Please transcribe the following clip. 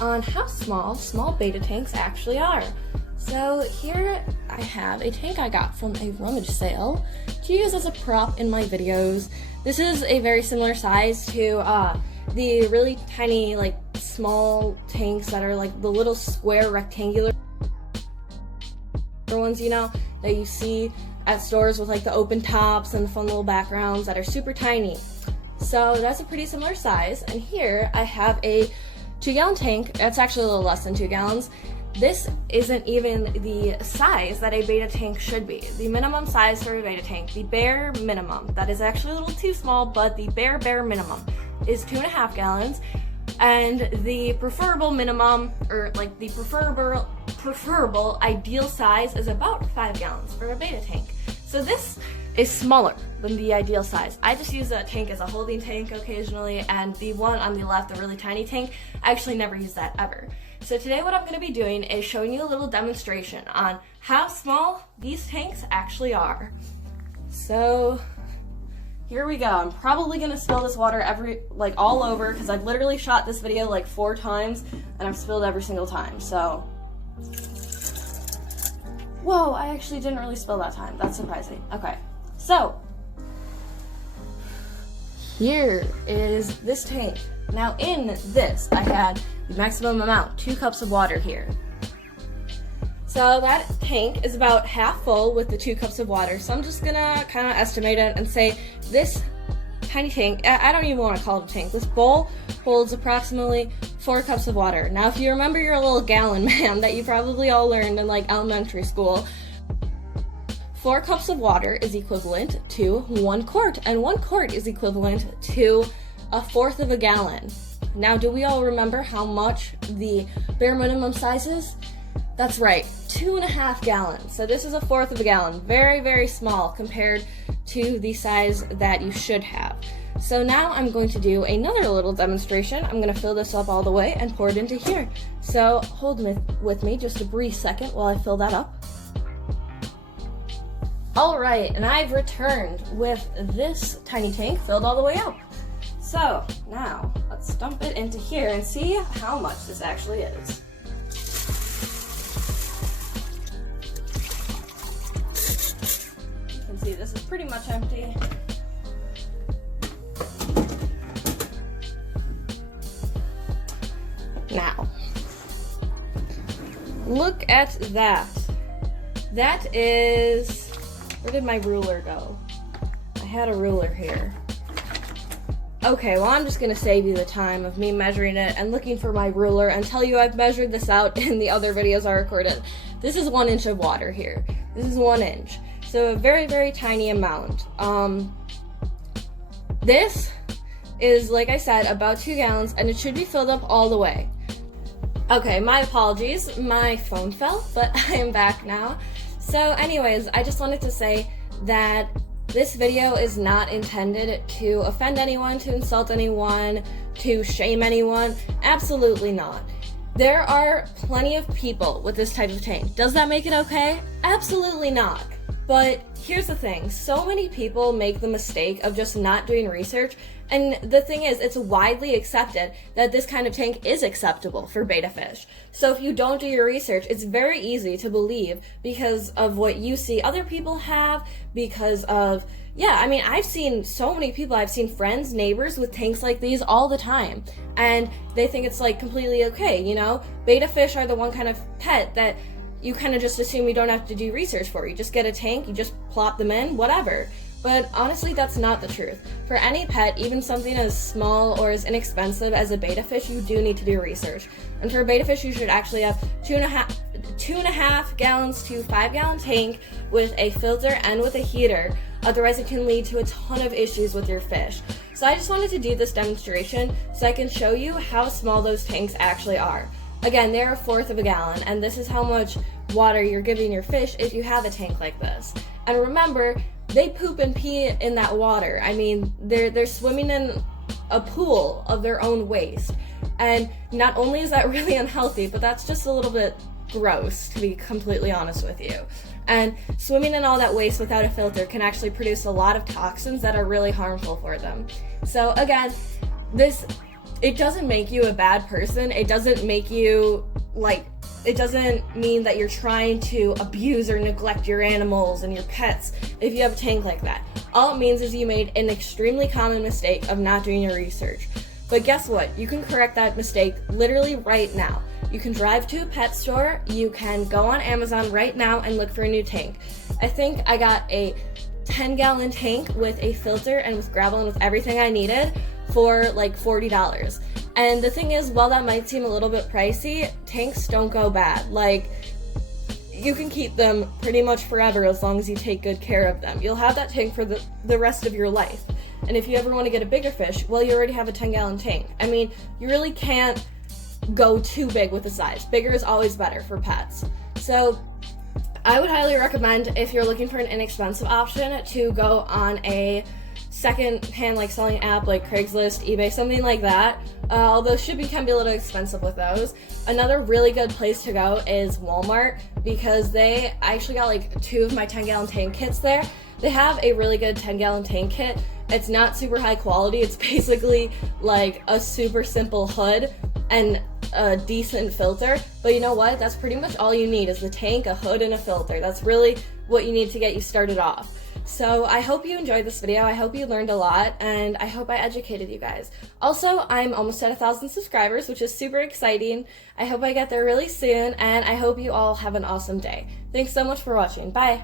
on how small beta tanks actually are. So here I have a tank I got from a rummage sale to use as a prop in my videos. This is a very similar size to the really tiny, like, small tanks that are like the little square rectangular ones, you know, that you see at stores with like the open tops and the fun little backgrounds that are super tiny. So that's a pretty similar size. And here I have a 2-gallon tank. That's actually a little less than 2 gallons. This isn't even the size that a beta tank should be. The minimum size for a beta tank, the bare minimum, that is actually a little too small, but the bare minimum is 2.5 gallons. And the preferable minimum, or like the preferable ideal size is about 5 gallons for a beta tank. So this is smaller than the ideal size. I just use that tank as a holding tank occasionally, and the one on the left, the really tiny tank, I actually never use that ever. So today what I'm going to be doing is showing you a little demonstration on how small these tanks actually are. So here we go. I'm probably going to spill this water all over, because I've literally shot this video like 4 times and I've spilled every single time. So, whoa, I actually didn't really spill that time. That's surprising. Okay, so here is this tank. Now in this, I had the maximum amount, 2 cups of water here. So that tank is about half full with the 2 cups of water. So I'm just gonna kind of estimate it and say this tiny tank, I don't even want to call it a tank, this bowl holds approximately 4 cups of water. Now if you remember your little gallon man that you probably all learned in like elementary school, 4 cups of water is equivalent to 1 quart, and 1 quart is equivalent to 1/4 of a gallon. Now, do we all remember how much the bare minimum size is? That's right, 2.5 gallons. So this is 1/4 of a gallon. Very, very small compared to the size that you should have. So now I'm going to do another little demonstration. I'm going to fill this up all the way and pour it into here. So hold with me just a brief second while I fill that up. All right, and I've returned with this tiny tank filled all the way up. So now let's dump it into here and see how much this actually is. You can see this is pretty much empty. Now, look at that. That is, where did my ruler go? I had a ruler here. Okay, well I'm just gonna save you the time of me measuring it and looking for my ruler and tell you I've measured this out in the other videos I recorded. This is 1 inch of water here. This is 1 inch. So a very, very tiny amount. This is, like I said, about 2 gallons, and it should be filled up all the way. Okay, my apologies. My phone fell, but I am back now. So anyways, I just wanted to say that this video is not intended to offend anyone, to insult anyone, to shame anyone. Absolutely not. There are plenty of people with this type of tank. Does that make it okay? Absolutely not. But here's the thing, so many people make the mistake of just not doing research, and the thing is, it's widely accepted that this kind of tank is acceptable for betta fish. So if you don't do your research, it's very easy to believe because of what you see other people have, because of, yeah, I mean, I've seen so many people, I've seen friends, neighbors with tanks like these all the time, and they think it's like completely okay, you know? Betta fish are the one kind of pet that you kind of just assume you don't have to do research for. You just get a tank, you just plop them in, whatever. But honestly, that's not the truth. For any pet, even something as small or as inexpensive as a betta fish, you do need to do research. And for a betta fish, you should actually have 2.5 gallons to 5 gallon tank with a filter and with a heater. Otherwise, it can lead to a ton of issues with your fish. So I just wanted to do this demonstration so I can show you how small those tanks actually are. Again, they're 1/4 of a gallon, and this is how much water you're giving your fish if you have a tank like this. And remember, they poop and pee in that water. I mean, they're swimming in a pool of their own waste. And not only is that really unhealthy, but that's just a little bit gross, to be completely honest with you. And swimming in all that waste without a filter can actually produce a lot of toxins that are really harmful for them. So again, this it doesn't make you a bad person. It doesn't make you, like, it doesn't mean that you're trying to abuse or neglect your animals and your pets if you have a tank like that. All it means is you made an extremely common mistake of not doing your research. But guess what? You can correct that mistake literally right now. You can drive to a pet store, you can go on Amazon right now and look for a new tank. I think I got a 10-gallon tank with a filter and with gravel and with everything I needed for like $40. And the thing is, while that might seem a little bit pricey, tanks don't go bad. Like, you can keep them pretty much forever as long as you take good care of them. You'll have that tank for the rest of your life. And if you ever want to get a bigger fish, well, you already have a 10-gallon tank. I mean, you really can't go too big with the size. Bigger is always better for pets. So I would highly recommend, if you're looking for an inexpensive option, to go on a second-hand like selling app like Craigslist, eBay, something like that. Although shipping can be a little expensive with those. Another really good place to go is Walmart, because I actually got like 2 of my 10-gallon tank kits there. They have a really good 10-gallon tank kit. It's not super high quality. It's basically like a super simple hood and a decent filter. But you know what? That's pretty much all you need, is the tank, a hood, and a filter. That's really what you need to get you started off. So I hope you enjoyed this video. I hope you learned a lot, and I hope I educated you guys. Also, I'm almost at 1,000 subscribers, which is super exciting. I hope I get there really soon, and I hope you all have an awesome day. Thanks so much for watching. Bye!